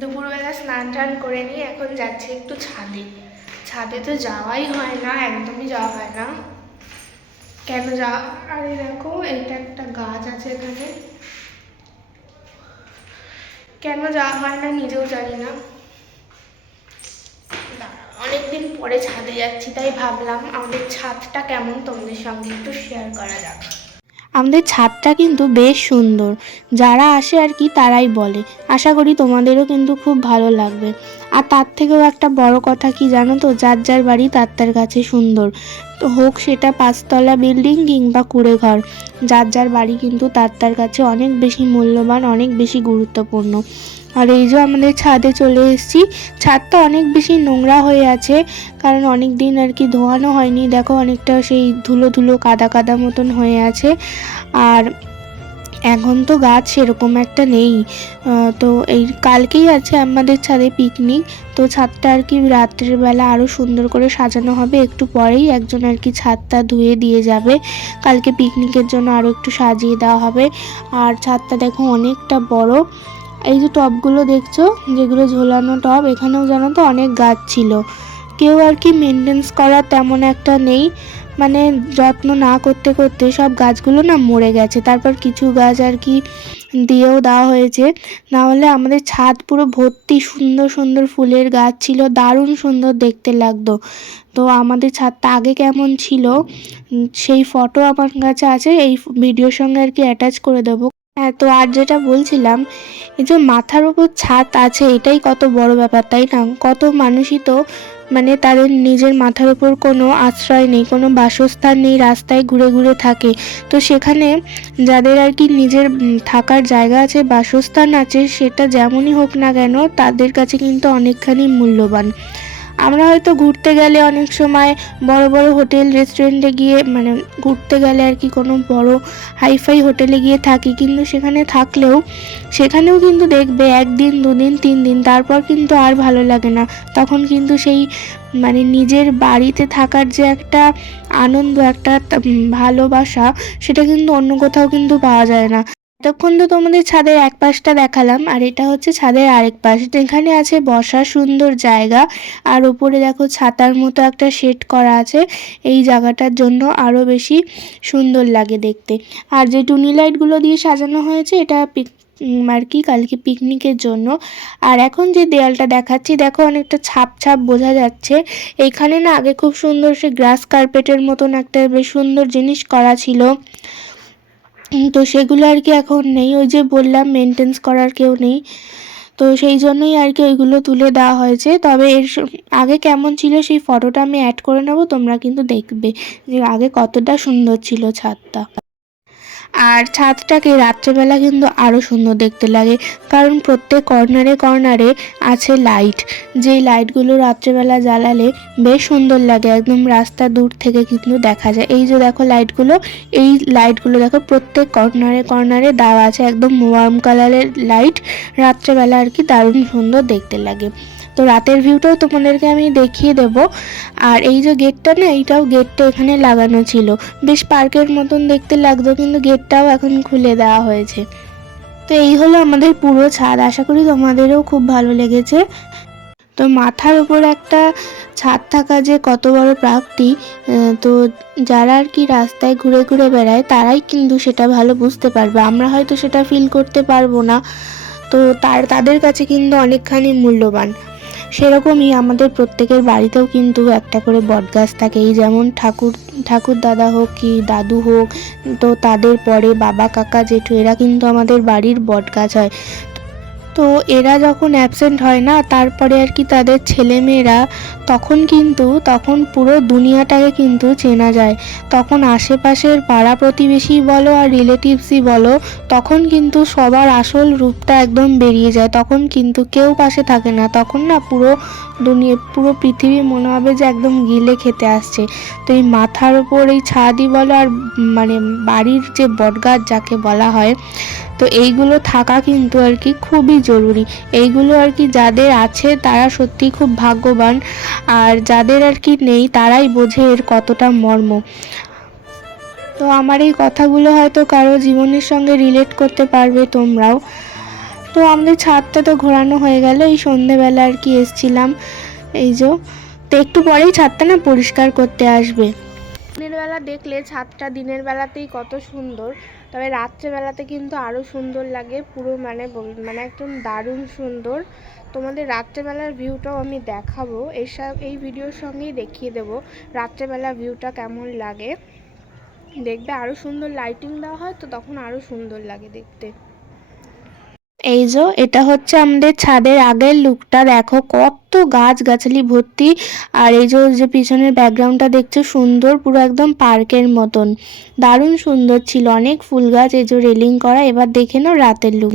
দুপুরবেলা স্নান টান করে নিয়ে এখন যাচ্ছি একটু ছাদে। ছাদে তো যাওয়াই হয় না, একদমই যাওয়া হয় না। কেন যা, আরে দেখো, এটা একটা গাছ আছে এখানে। কেন যাওয়া হয় না নিজেও জানি না। দাঁড়াও, পরে ছাদে যাচ্ছি তাই ভাবলাম আমাদের ছাদটা কেমন তোমাদের সঙ্গে একটু শেয়ার করা যাক। আমাদের ছাদটা কিন্তু বেশ সুন্দর। যারা আসে আর কি তারাই বলে। আশা করি তোমাদেরও কিন্তু খুব ভালো লাগবে। আর তার থেকেও একটা বড় কথা কি জানো তো? যার যার বাড়ি তার তার কাছে সুন্দর। তো হোক সেটা পাঁচতলা বিল্ডিং কিংবা কুড়ে ঘর যার যার বাড়ি কিন্তু তার তার কাছে অনেক বেশি মূল্যবান অনেক বেশি গুরুত্বপূর্ণ। আর এই যে আমাদের ছাদে চলে এসেছি। ছাদটা অনেক বেশি নোংরা হয়ে আছে, কারণ অনেক দিন আর কি ধোয়ানো হয়নি। দেখো অনেকটা সেই ধুলো ধুলো কাদা কাদা মতন হয়ে আছে। আর এখন তো গাছ সেরকম একটা নেই। তো এই কালকেই আছে আমাদের ছাদে পিকনিক। তো ছাদটা আর কি রাত্রের বেলা আরও সুন্দর করে সাজানো হবে। একটু পরেই একজন আর কি ছাদটা ধুয়ে দিয়ে যাবে। কালকে পিকনিকের জন্য আরও একটু সাজিয়ে দেওয়া হবে। আর ছাদটা দেখো অনেকটা বড়। এই যে টবগুলো দেখছ, যেগুলো ঝোলানো টব এখানেও জানো তো অনেক গাছ ছিল। কেউ আর কি মেনটেন্স করা তেমন একটা নেই। মানে যত্ন না করতে করতে সব গাছগুলো না মরে গেছে। তারপর কিছু গাছ আর কি দিয়েও দেওয়া হয়েছে। না হলে আমাদের ছাদ পুরো ভর্তি সুন্দর সুন্দর ফুলের গাছ ছিল, দারুণ সুন্দর দেখতে লাগতো। তো আমাদের ছাদটা আগে কেমন ছিল, সেই ফটো আমার কাছে আছে, এই ভিডিওর সঙ্গে আর কি অ্যাটাচ করে দেবো। হ্যাঁ তো আর যেটা বলছিলাম, এই যে মাথার উপর ছাদ আছে, এটাই কত বড় ব্যাপার, তাই না? কত মানুষই তো মানে তাদের নিজের মাথার উপর কোনো আশ্রয় নেই, কোনো বাসস্থান নেই, রাস্তায় ঘুরে ঘুরে থাকে। তো সেখানে যাদের আর কি নিজের থাকার জায়গা আছে, বাসস্থান আছে, সেটা যেমনই হোক না কেন, তাদের কাছে কিন্তু অনেকখানি মূল্যবান। আমরা হয়তো ঘুরতে গেলে অনেক সময় বড় বড় হোটেল রেস্টুরেন্টে গিয়ে মানে ঘুরতে গেলে আর কি কোনো বড় হাইফাই হোটেলে গিয়ে থাকি। কিন্তু সেখানে থাকলেও, সেখানেও কিন্তু দেখবে একদিন, দুদিন তিন দিন তারপর কিন্তু আর ভালো লাগে না। তখন কিন্তু সেই মানে নিজের বাড়িতে থাকার যে একটা আনন্দ, একটা ভালোবাসা, সেটা কিন্তু অন্য কোথাও কিন্তু পাওয়া যায় না। এতক্ষণ তো তোমাদের ছাদের এক পাশটা দেখালাম, আর এটা হচ্ছে ছাদের আরেক পাশ। এখানে আছে বসার সুন্দর জায়গা, আর ওপরে দেখো ছাতার মতো একটা শেড করা আছে। এই জায়গাটার জন্য আরও বেশি সুন্দর লাগে দেখতে। আর যে টুনি লাইটগুলো দিয়ে সাজানো হয়েছে, এটা আর কি কালকে পিকনিকের জন্য। আর এখন যে দেয়ালটা দেখাচ্ছি, দেখো অনেকটা ছাপ ছাপ বোঝা যাচ্ছে। এখানে না আগে খুব সুন্দর সে গ্রাস কার্পেটের মতন একটা বেশ সুন্দর জিনিস করা ছিল। তো সেগুলো আর কি এখন নেই। ওই যে বললাম মেনটেন্স করার কেউ নেই। তো সেই জন্যই আর কি ওইগুলো তুলে দেওয়া হয়েছে। তবে এর আগে কেমন ছিল সেই ফটোটা আমি অ্যাড করে নেব, তোমরা কিন্তু দেখবে যে আগে কতটা সুন্দর ছিল ছাদটা। আর ছাদটাকে রাত্রেবেলা কিন্তু আরও সুন্দর দেখতে লাগে, কারণ প্রত্যেক কর্নারে কর্নারে আছে লাইট যেই লাইটগুলো রাত্রেবেলা জ্বালালে বেশ সুন্দর লাগে, একদম রাস্তা দূর থেকে কিন্তু দেখা যায়। এই যে দেখো লাইটগুলো এই লাইটগুলো দেখো প্রত্যেক কর্নারে কর্নারে দেওয়া আছে, একদম ওয়ার্ম কালারের লাইট রাত্রেবেলা আর কি দারুণ সুন্দর দেখতে লাগে। তো রাতের ভিউটাও তোমাদেরকে আমি দেখিয়ে দেব। আর এই যে গেটটা না, এইটাও গেটটা এখানে লাগানো ছিল। বেশ পার্কের মতন দেখতে লাগতো, কিন্তু গেটটাও এখন খুলে দেওয়া হয়েছে। তো এই হলো আমাদের পুরো ছাদ। আশা করি তোমাদেরও খুব ভালো লেগেছে। তো মাথার উপর একটা ছাদ থাকা যে কত বড় প্রাপ্তি তো যারা আর কি রাস্তায় ঘুরে ঘুরে বেড়ায়, তারাই কিন্তু সেটা ভালো বুঝতে পারবে। আমরা হয়তো সেটা ফিল করতে পারব না। তো তার, তাদের কাছে কিন্তু অনেকখানি মূল্যবান। সেরকমই আমাদের প্রত্যেকের বাড়িতেও কিন্তু একটা করে বটগাছ থাকে এই যেমন ঠাকুর ঠাকুর দাদা হোক কি দাদু হোক, তো তাদের পরে বাবা, কাকা, জেঠু, এরা কিন্তু আমাদের বাড়ির বটগাছ হয়। তো এরা যখন অ্যাবসেন্ট হয় না, তারপরে আর কি তাদের ছেলেমেয়েরা, তখন কিন্তু, তখন পুরো দুনিয়াটাকে কিন্তু চেনা যায়। তখন আশেপাশের পাড়া প্রতিবেশী বলো আর রিলেটিভসই বলো, তখন কিন্তু সবার আসল রূপটা একদম বেরিয়ে যায়। তখন কিন্তু কেউ পাশে থাকে না। তখন না পুরো দুনিয়া, পুরো পৃথিবী মনে হবে যে একদম গিলে খেতে আসছে। তো এই মাথার ওপর এই ছাদই বলো আর মানে বাড়ির যে বটগাছ যাকে বলা হয় তো এইগুলো থাকা কিন্তু আর কি খুবই জরুরি। এইগুলো আর কি যাদের আছে তারা সত্যি খুব ভাগ্যবান। আর যাদের আর কি নেই তারাই বোঝে এর কতটা মর্ম। তো আমার এই কথাগুলো হয়তো কারও জীবনের সঙ্গে রিলেট করতে পারবে তোমরাও। তো আমাদের ছাদটা তো ঘোরানো হয়ে গেল, এই সন্ধেবেলা আর কি এসছিলাম। এই যে, তো একটু পরেই ছাদটা না পরিষ্কার করতে আসবে। দিনের বেলা দেখলে ছাদটা দিনের বেলাতেই কত সুন্দর। তবে রাত্রেবেলাতে কিন্তু আরও সুন্দর লাগে, পুরো মানে মানে একদম দারুণ সুন্দর। তোমাদের রাত্রেবেলার ভিউটাও আমি দেখাবো এসব এই ভিডিওর সঙ্গেই দেখিয়ে দেবো রাত্রেবেলা ভিউটা কেমন লাগে। দেখবে আরও সুন্দর লাইটিং দেওয়া হয় তো তখন আরও সুন্দর লাগে দেখতে। এই যে, এটা হচ্ছে আমাদের ছাদের আগের লুকটা। দেখো কত গাছ গাছালি ভর্তি। আর এই যে যে পিছনের ব্যাকগ্রাউন্ডটা দেখছ, সুন্দর পুরো একদম পার্কের মতন। দারুণ সুন্দর ছিল। অনেক ফুল গাছ এই যে রেলিং করা। এবার দেখে নাও রাতের লুক